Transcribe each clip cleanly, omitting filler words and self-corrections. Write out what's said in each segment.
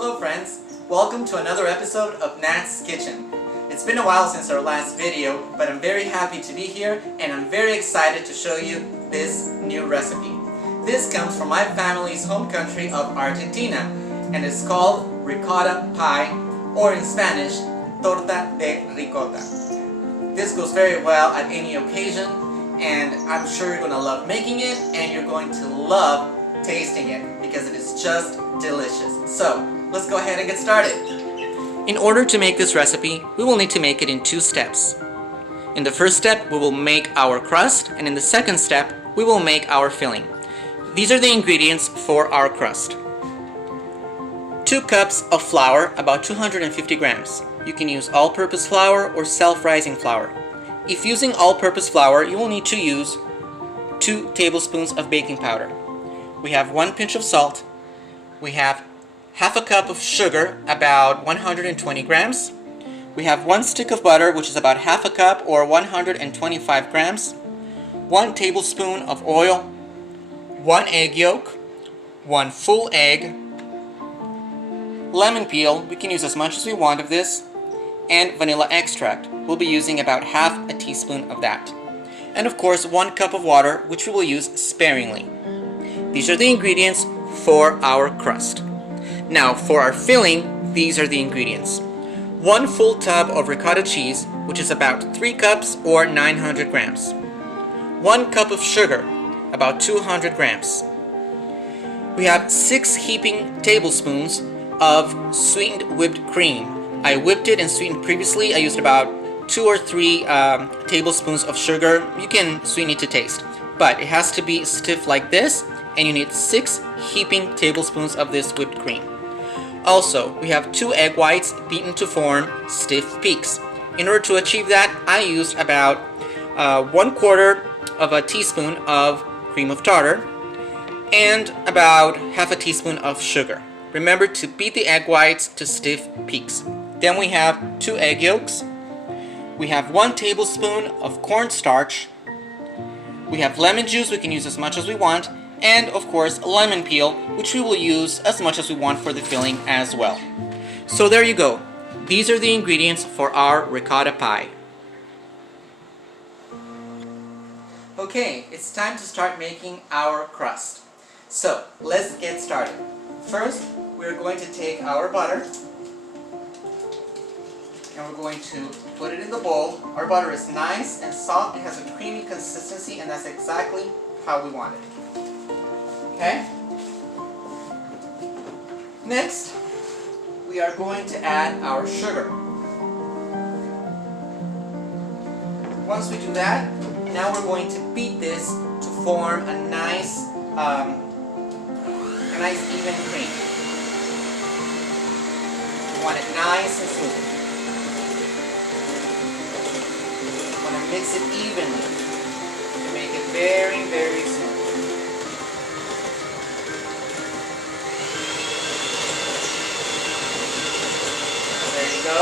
Hello friends, welcome to another episode of Nat's Kitchen. It's been a while since our last video, but I'm very happy to be here and I'm very excited to show you this new recipe. This comes from my family's home country of Argentina and it's called ricotta pie, or in Spanish, torta de ricota. This goes very well at any occasion and I'm sure you're going to love making it and you're going to love tasting it because it is just delicious. So let's go ahead and get started. In order to make this recipe, we will need to make it in two steps. In the first step, we will make our crust, and in the second step, we will make our filling. These are the ingredients for our crust. 2 cups of flour, about 250 grams. You can use all-purpose flour or self-rising flour. If using all-purpose flour, you will need to use 2 tablespoons of baking powder. We have 1 pinch of salt. We have half a cup of sugar, about 120 grams. We have 1 stick of butter, which is about half a cup or 125 grams. 1 tablespoon of oil. 1 egg yolk. 1 full egg. Lemon peel, we can use as much as we want of this. And vanilla extract. We'll be using about half a teaspoon of that. And of course 1 cup of water, which we will use sparingly. These are the ingredients for our crust. Now for our filling, these are the ingredients. 1 full tub of ricotta cheese, which is about 3 cups or 900 grams. 1 cup of sugar, about 200 grams. We have 6 heaping tablespoons of sweetened whipped cream. I whipped it and sweetened previously. I used about 2 or 3 tablespoons of sugar. You can sweeten it to taste, but it has to be stiff like this, and you need 6 heaping tablespoons of this whipped cream. Also, we have 2 egg whites beaten to form stiff peaks. In order to achieve that, I used about 1/4 of a teaspoon of cream of tartar and about half a teaspoon of sugar. Remember to beat the egg whites to stiff peaks. Then we have 2 egg yolks. We have 1 tablespoon of cornstarch. We have lemon juice, we can use as much as we want. And of course lemon peel, which we will use as much as we want for the filling as well. So there you go. These are the ingredients for our ricotta pie. Okay, it's time to start making our crust. So let's get started. First, we're going to take our butter and we're going to put it in the bowl. Our butter is nice and soft, it has a creamy consistency, and that's exactly how we want it. Okay? Next, we are going to add our sugar. Once we do that, now we're going to beat this to form a nice even cream. We want it nice and smooth. We want to mix it evenly to make it very, very smooth. There you go.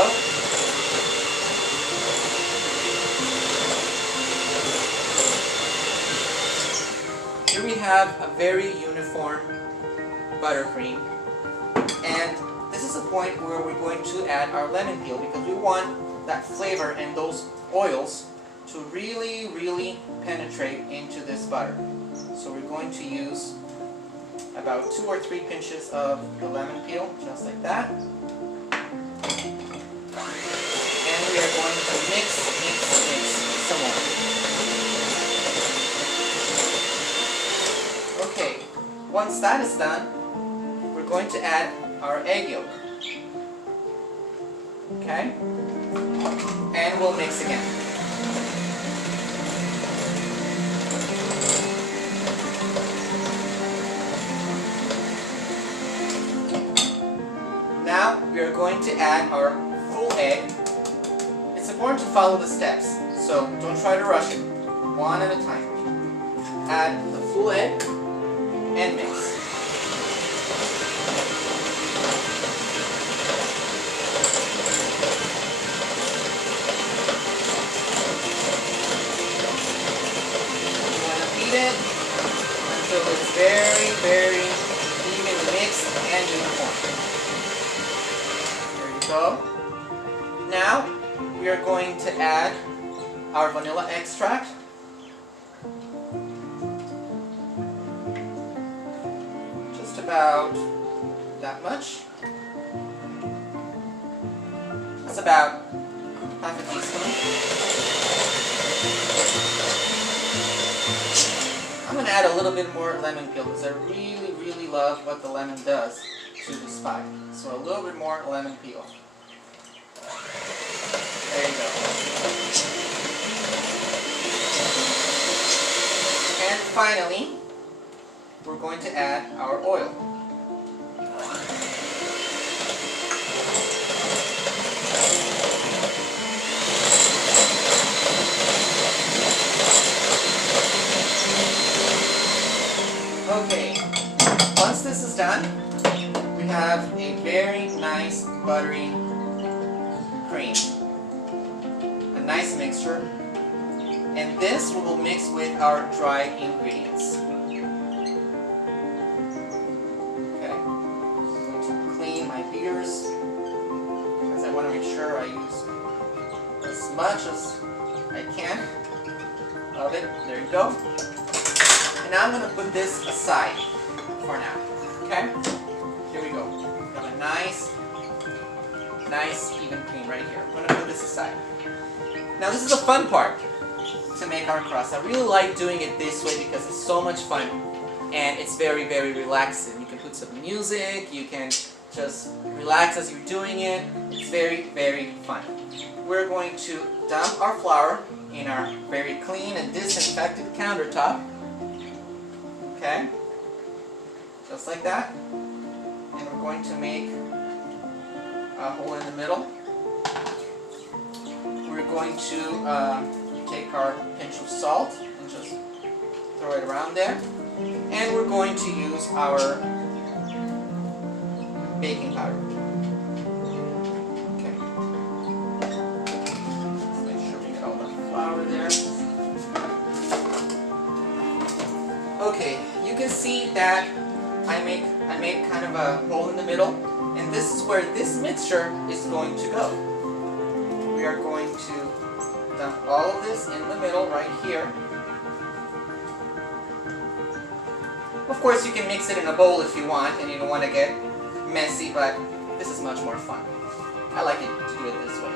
Here we have a very uniform buttercream, and this is the point where we're going to add our lemon peel because we want that flavor and those oils to really, really penetrate into this butter. So we're going to use about 2 or 3 pinches of the lemon peel, just like that. And we are going to mix some more. Okay, once that is done, we're going to add our egg yolk. Okay? And we'll mix again. Now we are going to add our full egg. It's important to follow the steps, so don't try to rush it. One at a time. Add the full egg and mix. You want to beat it until it's very, very even mixed and uniform. go. Now we are going to add our vanilla extract. Just about that much. That's about half a teaspoon. I'm going to add a little bit more lemon peel because I really, really love what the lemon does to this pie. So a little bit more lemon peel. There you go. And finally, we're going to add our oil. Okay, once this is done, we have a very nice buttery cream. A nice mixture. And this we will mix with our dry ingredients. Okay, I'm going to clean my beaters because I want to make sure I use as much as I can of it. There you go. And now I'm going to put this aside for now. Okay? Here we go. We have a nice even cream right here. I'm going to put this aside. Now this is the fun part to make our crust. I really like doing it this way because it's so much fun and it's very, very relaxing. You can put some music, you can just relax as you're doing it. It's very, very fun. We're going to dump our flour in our very clean and disinfected countertop. Okay, just like that. And we're going to make a hole in the middle. We're going to take our pinch of salt and just throw it around there. And we're going to use our baking powder. Okay. Let's make sure we get all the flour there. Okay, you can see that I made kind of a hole in the middle, and this is where this mixture is going to go. We are going to dump all of this in the middle right here. Of course, you can mix it in a bowl if you want, and you don't want to get messy, but this is much more fun. I like it to do it this way.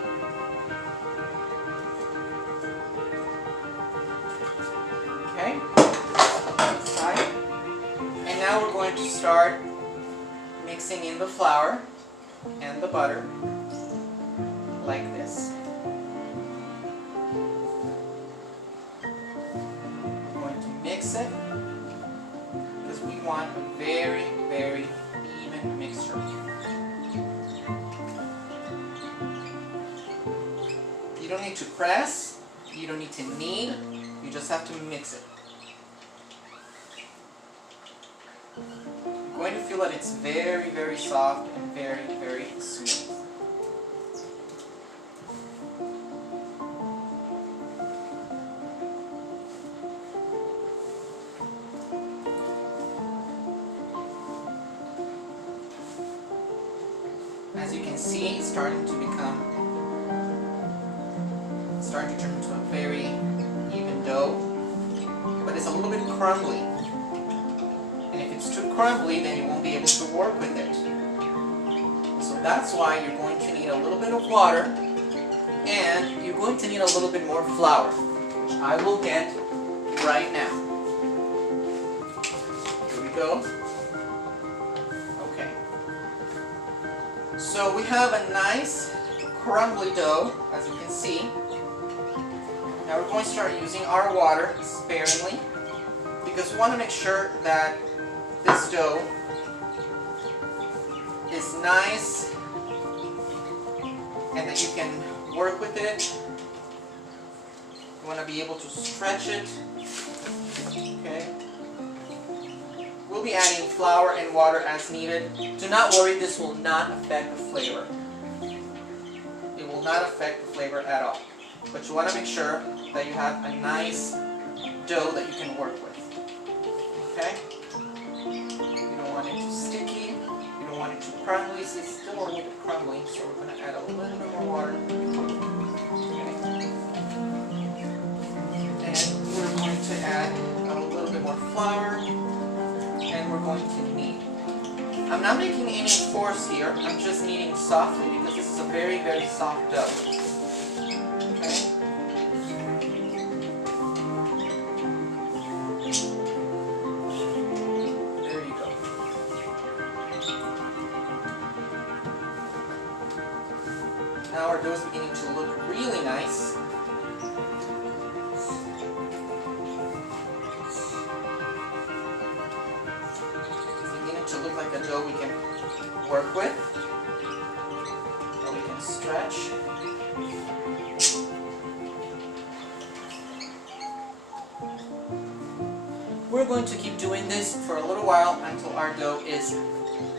Okay. And now we're going to start mixing in the flour and the butter like this. We're going to mix it because we want a very, very even mixture. You don't need to press, you don't need to knead, you just have to mix it. You're going to feel that it's very, very soft and very, very smooth. As you can see, it's starting to turn into a very even dough, but it's a little bit crumbly. And if it's too crumbly, then you won't be able to work with it. So that's why you're going to need a little bit of water, and you're going to need a little bit more flour, which I will get right now. Here we go. Okay. So we have a nice crumbly dough, as you can see. Now we're going to start using our water sparingly, because we want to make sure that this dough is nice and that you can work with it. You want to be able to stretch it. Okay. We'll be adding flour and water as needed. Do not worry, this will not affect the flavor. It will not affect the flavor at all. But you want to make sure that you have a nice dough that you can work with. Okay? You don't want it too sticky. You don't want it too currently it's still a little bit crumbly, so we're going to add a little bit more water. Okay. And we're going to add a little bit more flour, and we're going to knead. I'm not making any force here, I'm just kneading softly because this is a very, very soft dough. Okay. There you go. Now our dough is beginning to look really nice. To look like a dough we can work with, or we can stretch. We're going to keep doing this for a little while until our dough is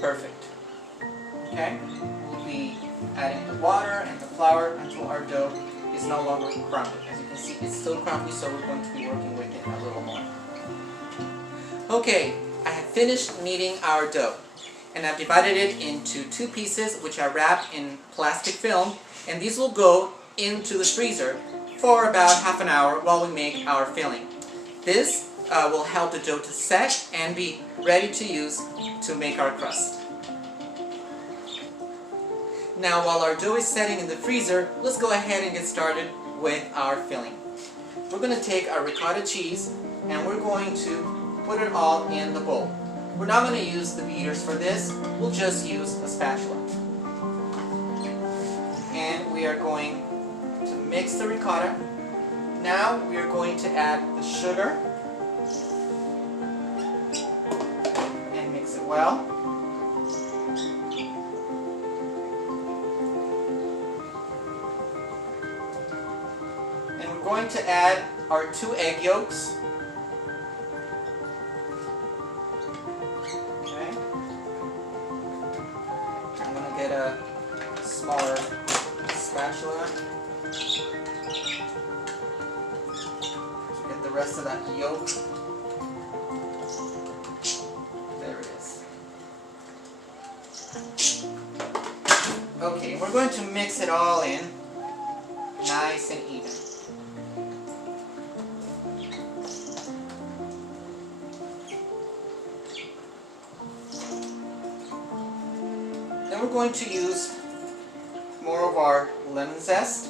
perfect. Okay? We'll be adding the water and the flour until our dough is no longer crumbly. As you can see, it's still crumbly, so we're going to be working with it a little more. Okay. I have finished kneading our dough, and I've divided it into 2 pieces which are wrapped in plastic film, and these will go into the freezer for about half an hour while we make our filling. This will help the dough to set and be ready to use to make our crust. Now while our dough is setting in the freezer, let's go ahead and get started with our filling. We're going to take our ricotta cheese and we're going to put it all in the bowl. We're not going to use the beaters for this, we'll just use a spatula. And we are going to mix the ricotta. Now we are going to add the sugar and mix it well. And we're going to add our 2 egg yolks. Get a smaller spatula to get the rest of that yolk. There it is. Okay, we're going to mix it all in nice and even. Then we're going to use more of our lemon zest.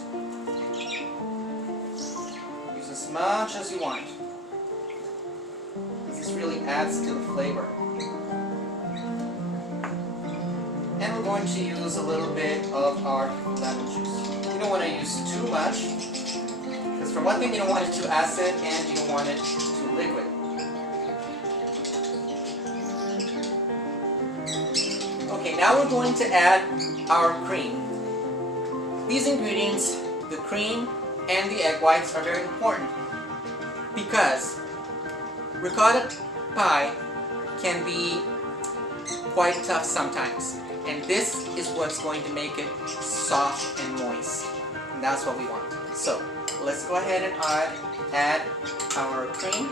Use as much as you want. This really adds to the flavor. And we're going to use a little bit of our lemon juice. You don't want to use too much, because for one thing you don't want it too acid and you don't want it too liquid. Okay, now we're going to add our cream. These ingredients, the cream and the egg whites, are very important because ricotta pie can be quite tough sometimes, and this is what's going to make it soft and moist, and that's what we want. So let's go ahead and add our cream.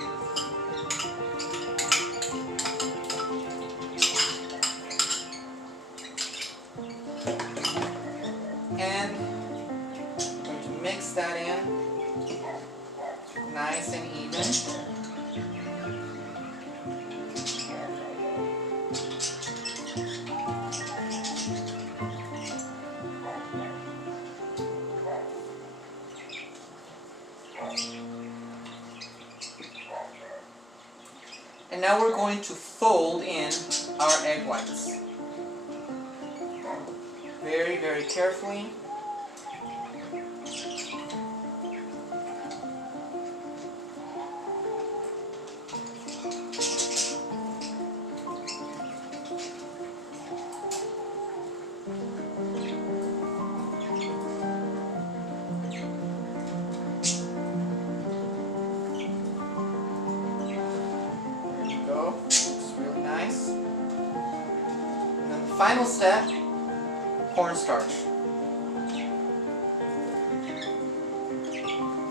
And I'm going to mix that in nice and even. And now we're going to fold in our egg whites. Very, very carefully. There you go. Looks really nice. And then the final step, cornstarch.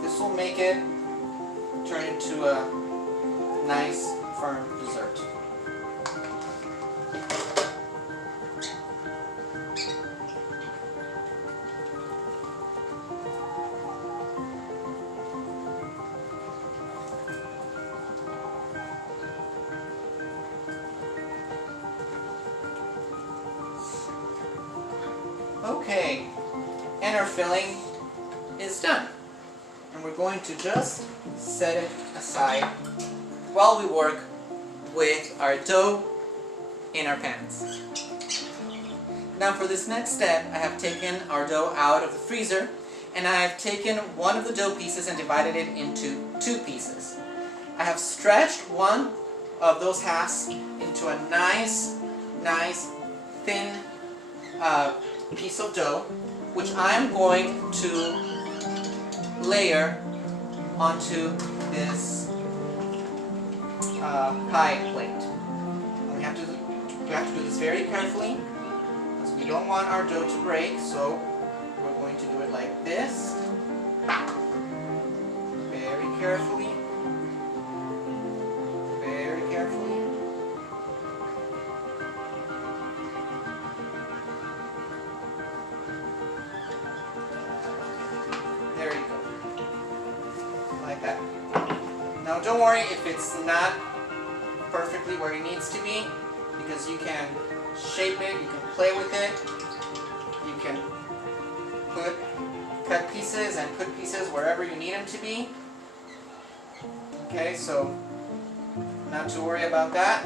This will make it turn into a nice, firm dessert. Okay, and our filling is done. And we're going to just set it aside while we work with our dough in our pans. Now for this next step, I have taken our dough out of the freezer, and I have taken one of the dough pieces and divided it into 2 pieces. I have stretched one of those halves into a nice thin piece of dough, which I'm going to layer onto this pie plate. And we have to do this very carefully, because we don't want our dough to break, so we're going to do it like this. Very carefully. Very carefully. There you go. Like that. Now don't worry if it's not perfectly where it needs to be, because you can shape it, you can play with it, you can cut pieces and put pieces wherever you need them to be. Okay, so not to worry about that.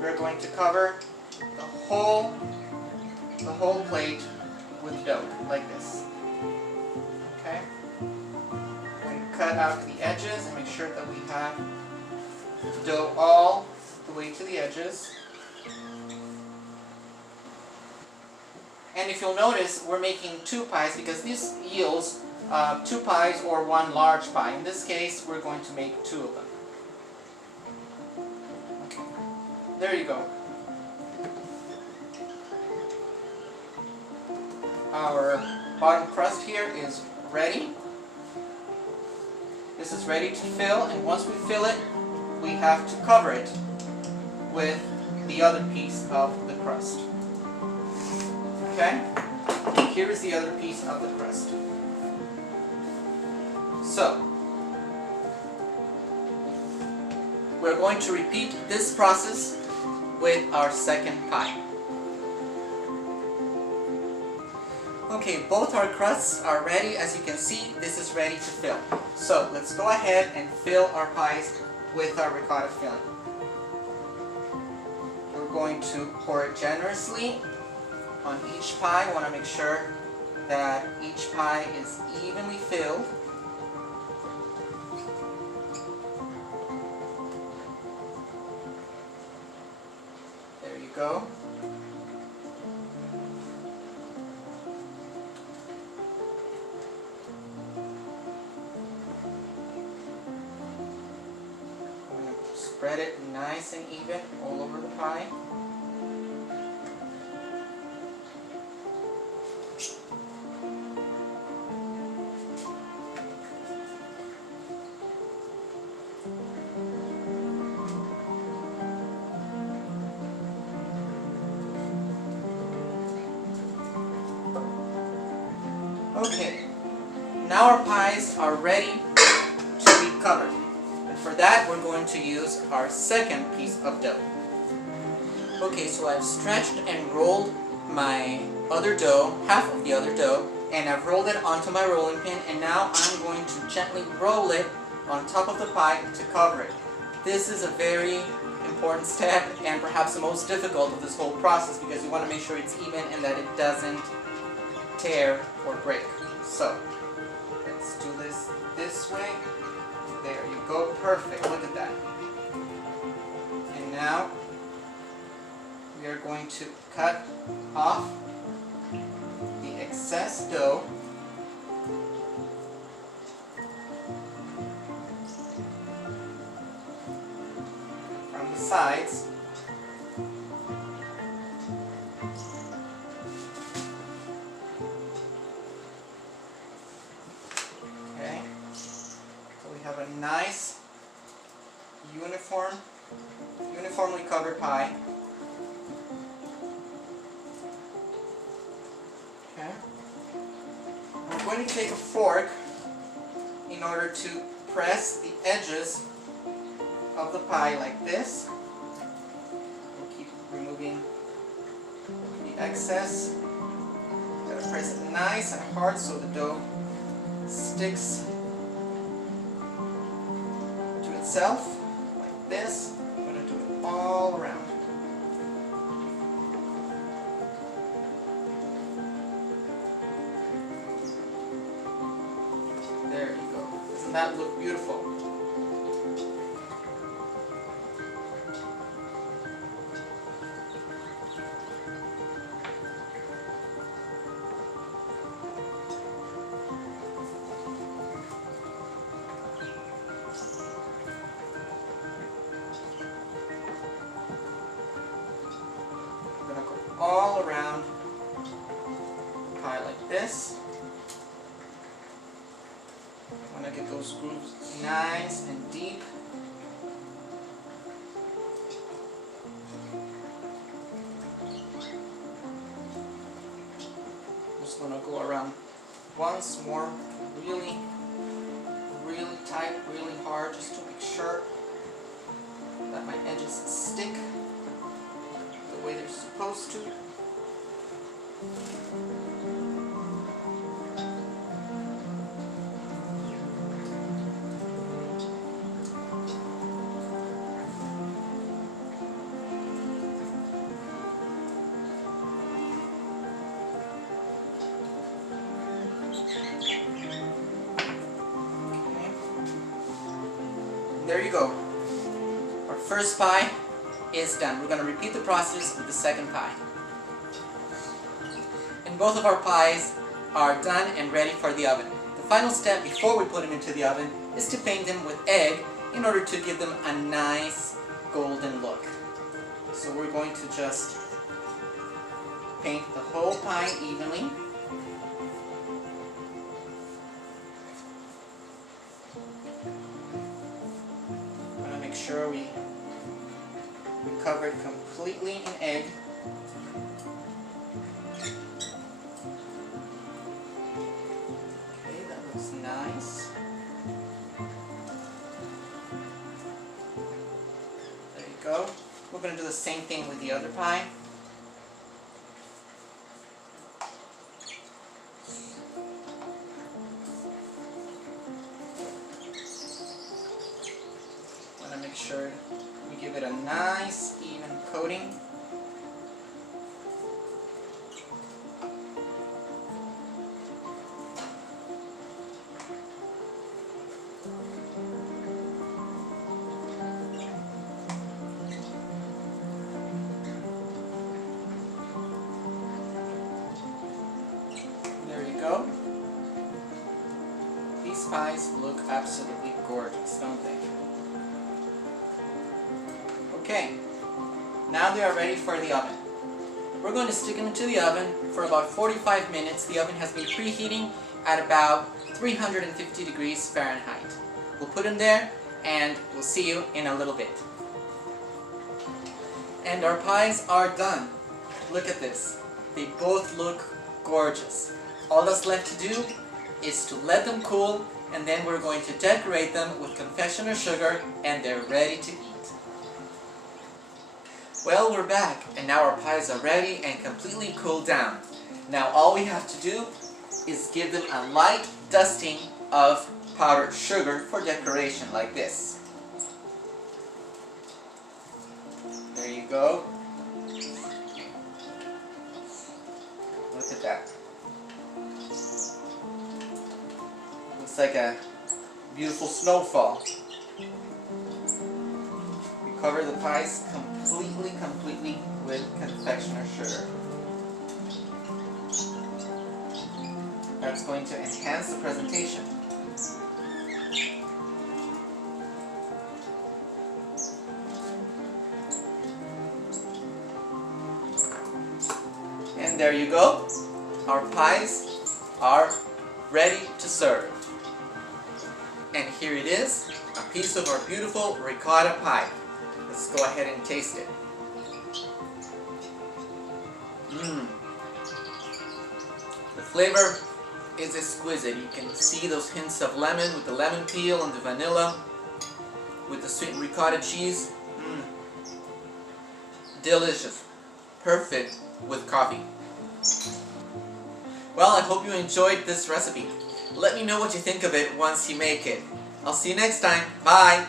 We're going to cover the whole plate with dough, like this. Okay? We're going to cut out the edges and make sure that we have dough all the way to the edges. And if you'll notice, we're making 2 pies because this yields 2 pies or 1 large pie. In this case, we're going to make 2 of them. Okay. There you go. Our bottom crust here is ready. This is ready to fill, and once we fill it, we have to cover it with the other piece of the crust. Okay? Here is the other piece of the crust. So, we're going to repeat this process with our second pie. Okay, both our crusts are ready. As you can see, this is ready to fill. So, let's go ahead and fill our pies with our ricotta filling. We're going to pour it generously on each pie. I want to make sure that each pie is evenly filled. There you go. I'm going to spread it nice and even all over the pie. Okay, now our pies are ready to be covered. And for that, we're going to use our second piece of dough. Okay, so I've stretched and rolled my other dough, half of the other dough, and I've rolled it onto my rolling pin, and now I'm going to gently roll it on top of the pie to cover it. This is a very important step, and perhaps the most difficult of this whole process, because you want to make sure it's even and that it doesn't tear or break. So let's do this way. There you go, perfect. Look at that. And now we are going to cut off the excess dough from the sides. A nice uniformly covered pie. Okay. I'm going to take a fork in order to press the edges of the pie like this. We'll keep removing the excess. going to press it nice and hard so the dough sticks to itself, like this. I'm going to do it all around. There you go. Doesn't that look beautiful? I'm going to go all around the pie like this. I want to get those grooves nice and deep. I'm just going to go around once more, really tight, really hard, just to make sure that my edges stick the way they're supposed to. There you go. Our first pie is done. We're going to repeat the process with the second pie. And both of our pies are done and ready for the oven. The final step before we put them into the oven is to paint them with egg in order to give them a nice golden look. So we're going to just paint the whole pie evenly. Make sure we cover it completely in egg. Okay, that looks nice. There you go. We're going to do the same thing with the other pie. Make sure we give it a nice even coating. There you go. These pies look absolutely gorgeous, don't they? Okay, now they are ready for the oven. We're going to stick them into the oven for about 45 minutes. The oven has been preheating at about 350 degrees Fahrenheit. We'll put them there and we'll see you in a little bit. And our pies are done. Look at this. They both look gorgeous. All that's left to do is to let them cool, and then we're going to decorate them with confectioner sugar, and they're ready to eat. Well, we're back, and now our pies are ready and completely cooled down. Now all we have to do is give them a light dusting of powdered sugar for decoration, like this. There you go. Look at that. Looks like a beautiful snowfall. We cover the pies completely with confectioner sugar. That's going to enhance the presentation. And there you go. Our pies are ready to serve. And here it is, a piece of our beautiful ricotta pie. Let's go ahead and taste it. The flavor is exquisite. You can see those hints of lemon with the lemon peel and the vanilla with the sweet ricotta cheese. Delicious. Perfect with coffee. Well, I hope you enjoyed this recipe. Let me know what you think of it once you make it. I'll see you next time. Bye!